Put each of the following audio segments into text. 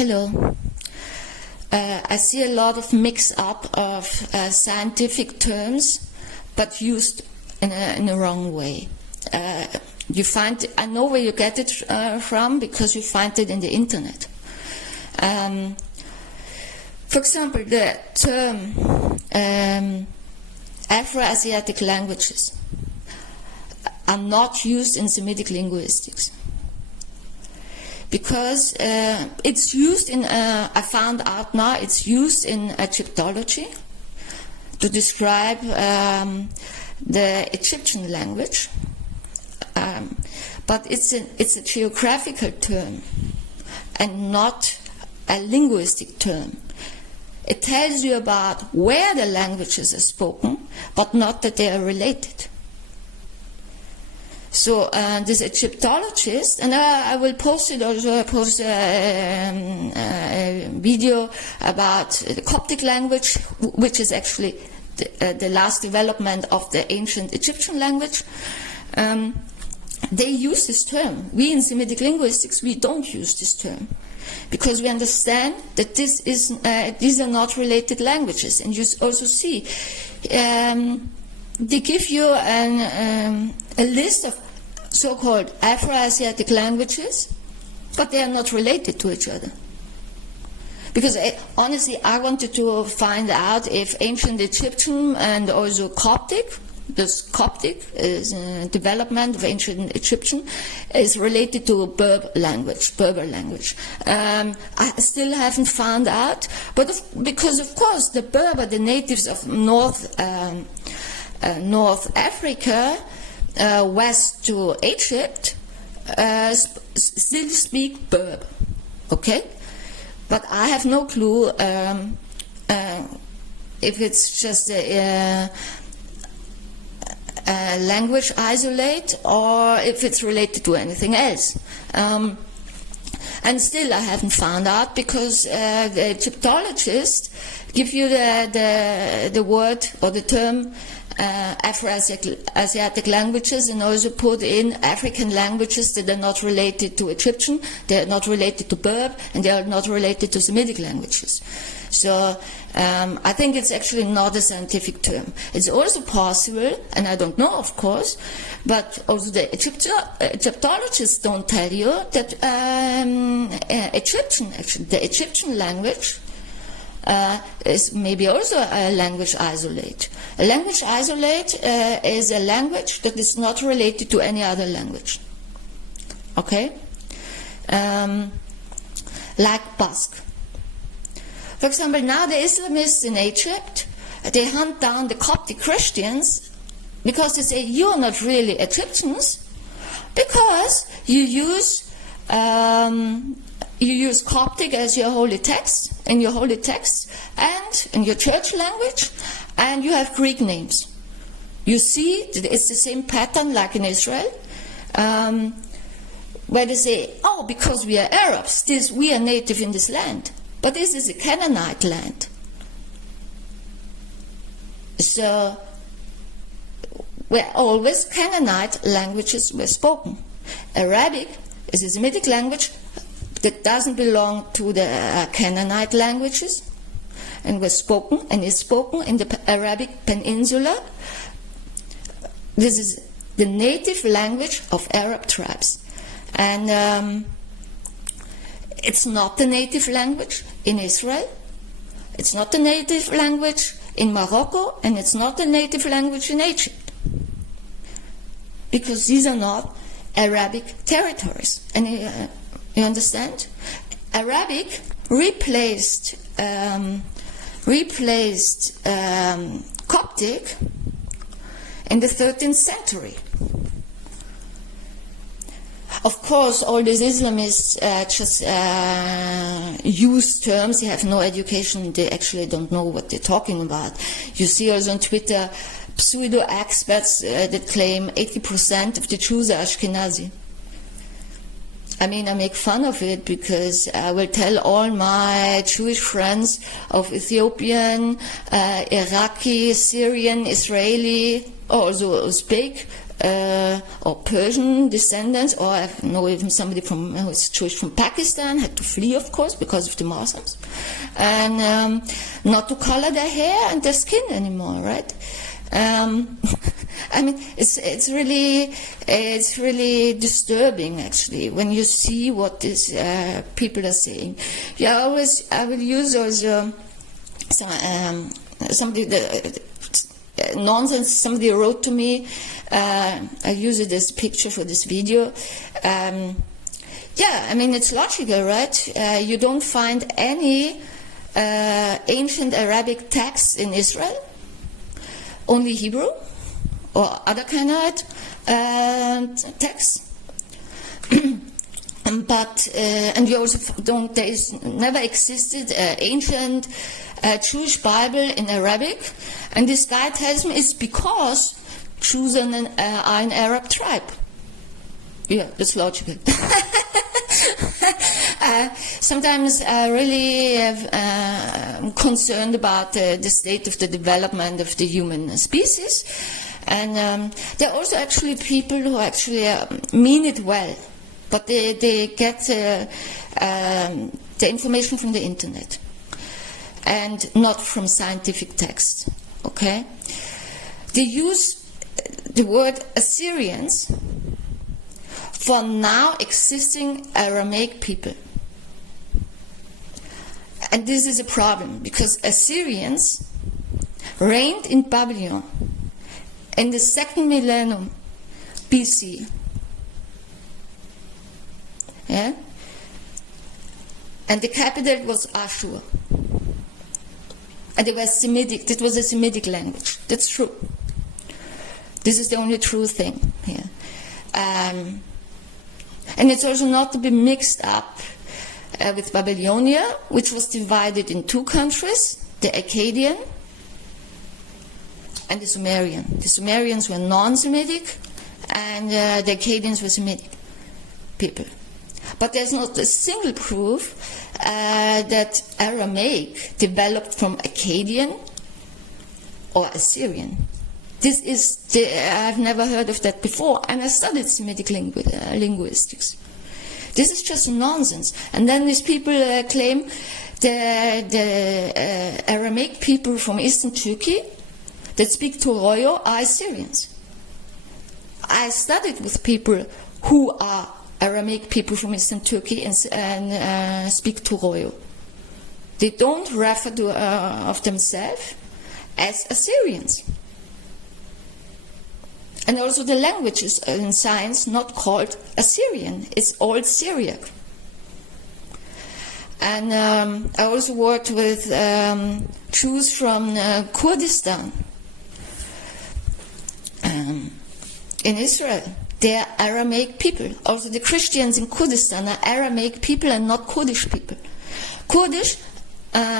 Hello. I see a lot of mix-up of scientific terms, but used in a wrong way. You find, I know where you get it from, because you find it in the internet. For example, the term Afro-Asiatic languages are not used in Semitic linguistics, because it's used in, I found out now, it's used in Egyptology to describe the Egyptian language, but it's a geographical term and not a linguistic term. It tells you about where the languages are spoken, but not that they are related. So this Egyptologist, and I will post it also, I post a video about the Coptic language, which is actually the last development of the ancient Egyptian language. They use this term. We in Semitic linguistics, we don't use this term, because we understand that these are not related languages. And you also see, they give you a list of so-called Afro-Asiatic languages, but they are not related to each other. Because honestly, I wanted to find out if ancient Egyptian and also Coptic, this Coptic is a development of ancient Egyptian, is related to Berber language. I still haven't found out, but because of course the Berber, the natives of North Africa, west to Egypt, still speak Berber, okay? But I have no clue if it's just a language isolate or if it's related to anything else. And still I haven't found out, because the Egyptologists give you the word or the term Afro-Asiatic languages, and also put in African languages that are not related to Egyptian, they are not related to Berber, and they are not related to Semitic languages. So I think it's actually not a scientific term. It's also possible, and I don't know, of course, but also the Egyptologists don't tell you that the Egyptian language is maybe also a language isolate. A language isolate is a language that is not related to any other language. Okay? Like Basque. For example, now the Islamists in Egypt, they hunt down the Coptic Christians because they say, you're not really Egyptians, because you use Coptic as your holy text, and and in your church language, and you have Greek names. You see, it's the same pattern like in Israel, where they say, oh, because we are Arabs, we are native in this land. But this is a Canaanite land. So, where always Canaanite languages were spoken. Arabic is a Semitic language that doesn't belong to the Canaanite languages, and was spoken and is spoken in the Arabic Peninsula. This is the native language of Arab tribes, and it's not the native language in Israel, it's not the native language in Morocco, and it's not the native language in Egypt, because these are not Arabic territories. And you understand? Arabic replaced Coptic in the 13th century. Of course, all these Islamists just use terms. They have no education. They actually don't know what they're talking about. You see also on Twitter pseudo-experts that claim 80% of the Jews are Ashkenazi. I mean, I make fun of it, because I will tell all my Jewish friends of Ethiopian, Iraqi, Syrian, Israeli, also Uzbek or Persian descendants, or I know even somebody who is Jewish from Pakistan, had to flee, of course, because of the Muslims, and not to color their hair and their skin anymore, right? I mean, it's really disturbing, actually, when you see what these people are saying. I will use also nonsense somebody wrote to me. I use it as a picture for this video. I mean, it's logical, right? You don't find any ancient Arabic texts in Israel, only Hebrew or other kind of texts. But and you also don't. There is never existed ancient Jewish Bible in Arabic, and this guy tells me it's because Jews are an Arab tribe. Yeah, that's logical. Sometimes I really am concerned about the state of the development of the human species, and there are also actually people who actually mean it well, but they get the information from the internet and not from scientific texts. Okay, they use the word Assyrians for now existing Aramaic people. And this is a problem, because Assyrians reigned in Babylon in the 2nd millennium BC. Yeah? And the capital was Ashur. And it was Semitic. It was a Semitic language. That's true. This is the only true thing here. And it's also not to be mixed up with Babylonia, which was divided in 2 countries, the Akkadian and the Sumerian. The Sumerians were non-Semitic, and the Akkadians were Semitic people. But there's not a single proof that Aramaic developed from Akkadian or Assyrian. I've never heard of that before, and I studied Semitic linguistics. This is just nonsense. And then these people claim the Aramaic people from Eastern Turkey that speak Turoyo are Assyrians. I studied with people who are Aramaic people from Eastern Turkey and speak Turoyo. They don't refer to of themselves as Assyrians. And also the language is in science not called Assyrian, it's Old-Syriac. And I also worked with Jews from Kurdistan in Israel. They are Aramaic people. Also the Christians in Kurdistan are Aramaic people and not Kurdish people. Kurdish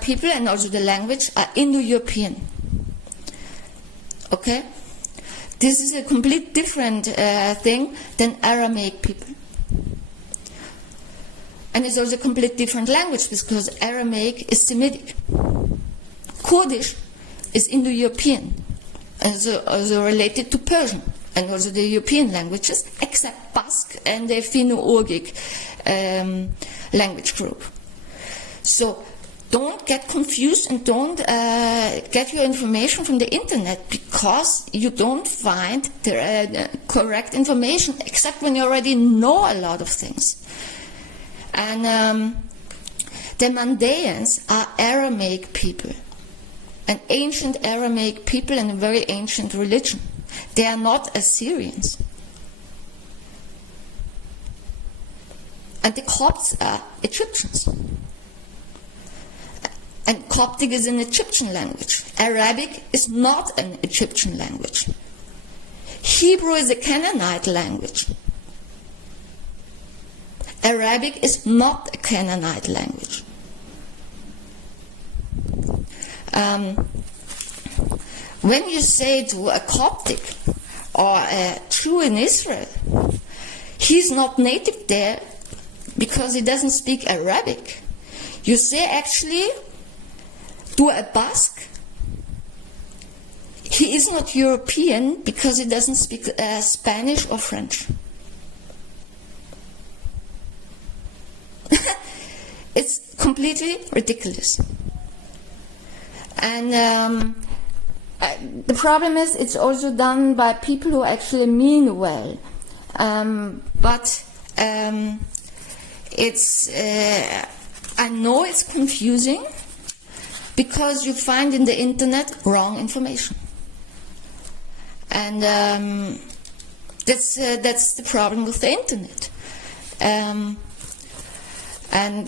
people and also the language are Indo-European. Okay? This is a complete different thing than Aramaic people. And it's also a complete different language because Aramaic is Semitic. Kurdish is Indo-European, and also related to Persian, and also the European languages, except Basque and the Finno-Ugric language group. So don't get confused and don't get your information from the internet because you don't find the correct information, except when you already know a lot of things. And the Mandaeans are Aramaic people, an ancient Aramaic people and a very ancient religion. They are not Assyrians. And the Copts are Egyptians. And Coptic is an Egyptian language. Arabic is not an Egyptian language. Hebrew is a Canaanite language. Arabic is not a Canaanite language. When you say to a Coptic or a Jew in Israel, he's not native there because he doesn't speak Arabic. You say actually to a Basque, he is not European because he doesn't speak Spanish or French. It's completely ridiculous. And the problem is it's also done by people who actually mean well. But it's I know it's confusing because you find in the internet wrong information. And that's the problem with the internet. And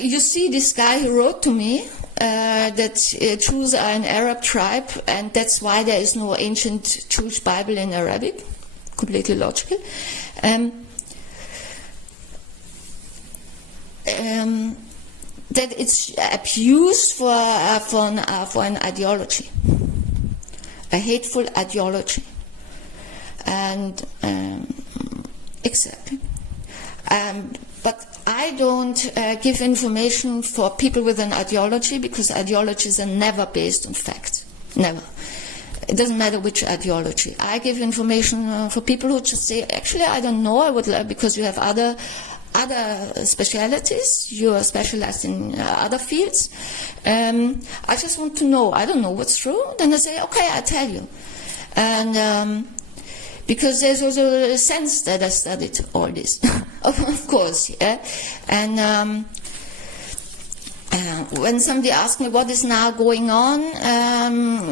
you see this guy who wrote to me that Jews are an Arab tribe, and that's why there is no ancient Jewish Bible in Arabic. Completely logical. That it's abused for an ideology, a hateful ideology, and exactly. But I don't give information for people with an ideology, because ideologies are never based on facts. Never. It doesn't matter which ideology. I give information for people who just say, actually, I don't know, I would like, because you have other specialities, you are specialized in other fields. I just want to know. I don't know what's true. Then I say, okay, I'll tell you. And because there's also a sense that I studied all this, of course. Yeah? And when somebody asks me what is now going on,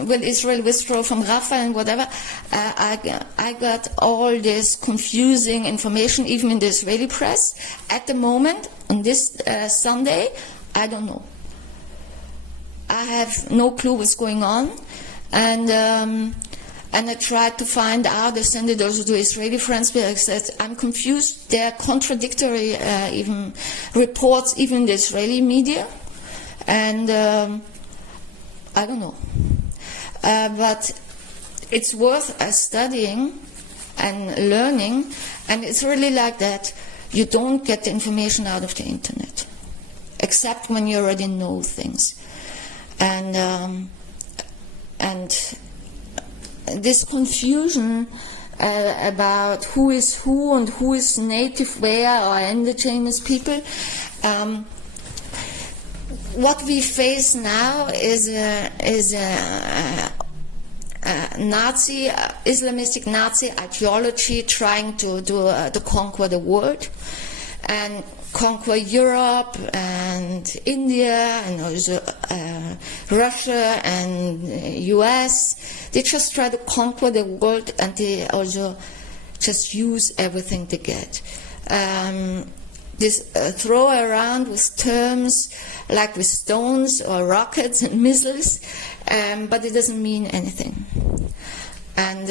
will Israel withdraw from Rafah and whatever, I got all this confusing information, even in the Israeli press. At the moment, on this Sunday, I don't know. I have no clue what's going on. And I tried to find out, I sent it also to Israeli friends, because I said, I'm confused. There are contradictory even reports, even in the Israeli media. And I don't know. But it's worth studying and learning. And it's really like that. You don't get the information out of the internet, except when you already know things. And this confusion about who is who and who is native where or indigenous people, what we face now is a Nazi, Islamistic Nazi ideology trying to conquer the world and conquer Europe and India and also Russia and US. They just try to conquer the world, and they also just use everything they get. This throw around with terms like with stones or rockets and missiles, but it doesn't mean anything. And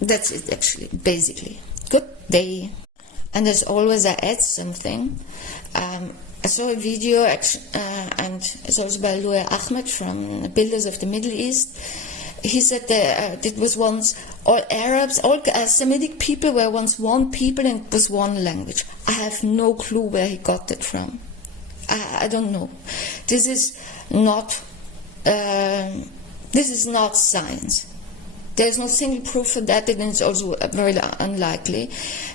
that's it, actually, basically. Good day. And as always, I add something. I saw a video, and it's also by Louis Ahmed from Builders of the Middle East. He said that it was once all Arabs, all Semitic people were once one people, and it was one language. I have no clue where he got that from. I don't know. This is not science. There's no single proof for that, and it's also very unlikely.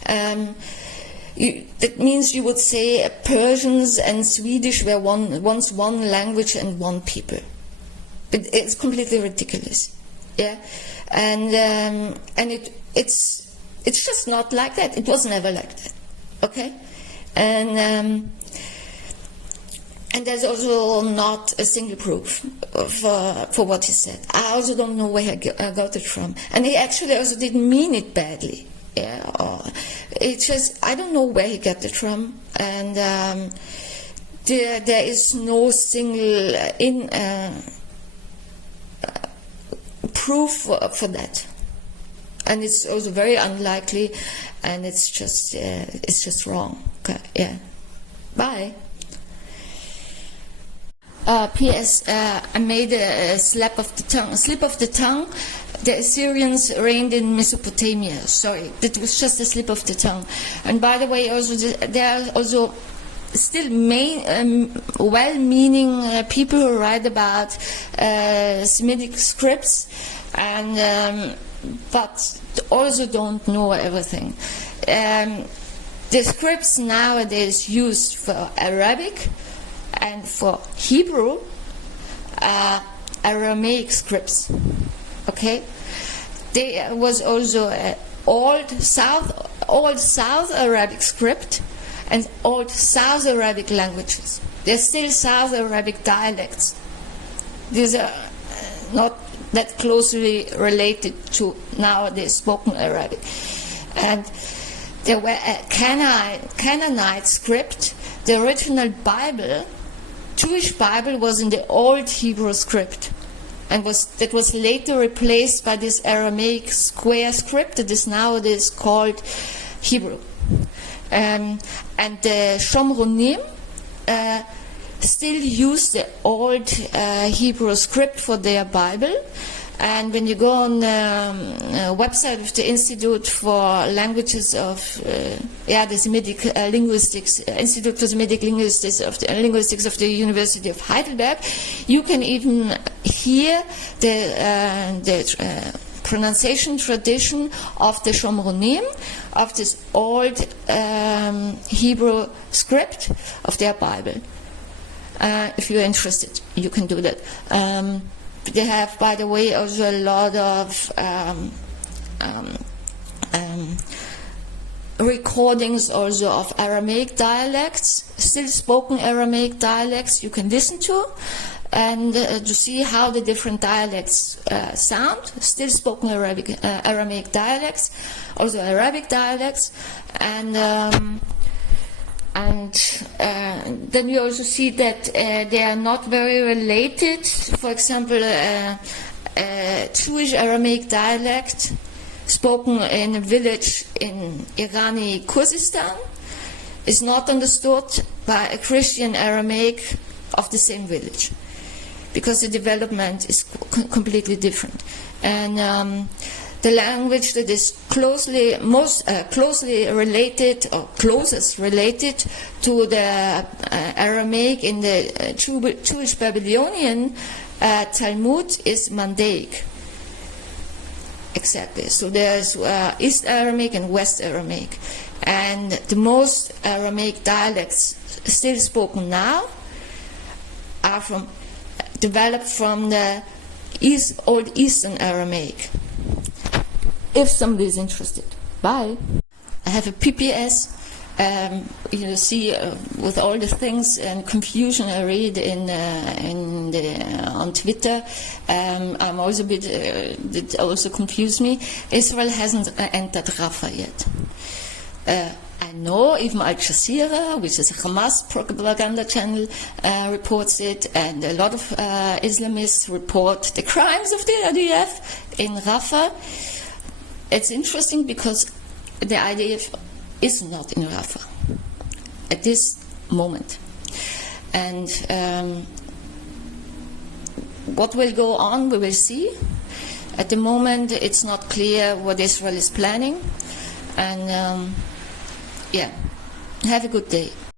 That means you would say Persians and Swedish were once one language and one people. But it's completely ridiculous. Yeah, and it's just not like that. It was never like that. Okay, and there's also not a single proof for what he said. I also don't know where I got it from, and he actually also didn't mean it badly. Yeah, or it's just I don't know where he got it from, and there is no single proof for that, and it's also very unlikely, and it's just wrong. Okay, yeah. Bye. P.S. I made a slip of the tongue. The Assyrians reigned in Mesopotamia. Sorry, that was just a slip of the tongue. And by the way, also there are also still well-meaning people who write about Semitic scripts, and but also don't know everything. The scripts nowadays used for Arabic and for Hebrew are Aramaic scripts. Okay, there was also an old South Arabic script and old South Arabic languages. There's still South Arabic dialects. These are not that closely related to nowadays spoken Arabic. And there were a Canaanite script. The original Bible, Jewish Bible, was in the old Hebrew script, and that was later replaced by this Aramaic square script that is nowadays called Hebrew. And the Shomronim still use the old Hebrew script for their Bible. And when you go on the website of the Institute for Languages of the Semitic Linguistics, Institute for Semitic Linguistics of the University of Heidelberg, you can even hear the pronunciation tradition of the Shomronim, of this old Hebrew script of their Bible. If you're interested, you can do that. They have, by the way, also a lot of recordings also of Aramaic dialects, still spoken Aramaic dialects you can listen to, and to see how the different dialects sound, still spoken Aramaic dialects, also Arabic dialects, and then you also see that they are not very related. For example, Jewish Aramaic dialect spoken in a village in Irani Kurdistan is not understood by a Christian Aramaic of the same village, because the development is completely different. And the language that is most closely related, or closest related to the Aramaic in the Jewish Babylonian Talmud is Mandaic. Exactly. So there's East-Aramaic and West-Aramaic. And the most Aramaic dialects still spoken now are developed from the Old Eastern Aramaic. If somebody is interested. Bye. I have a PPS. You see, with all the things and confusion I read on Twitter, I'm also a bit. It also confused me. Israel hasn't entered Rafah yet. I know even Al Jazeera, which is a Hamas propaganda channel, reports it, and a lot of Islamists report the crimes of the IDF in Rafah. It's interesting because the IDF is not in Rafah at this moment. And what will go on, we will see. At the moment, it's not clear what Israel is planning. And have a good day.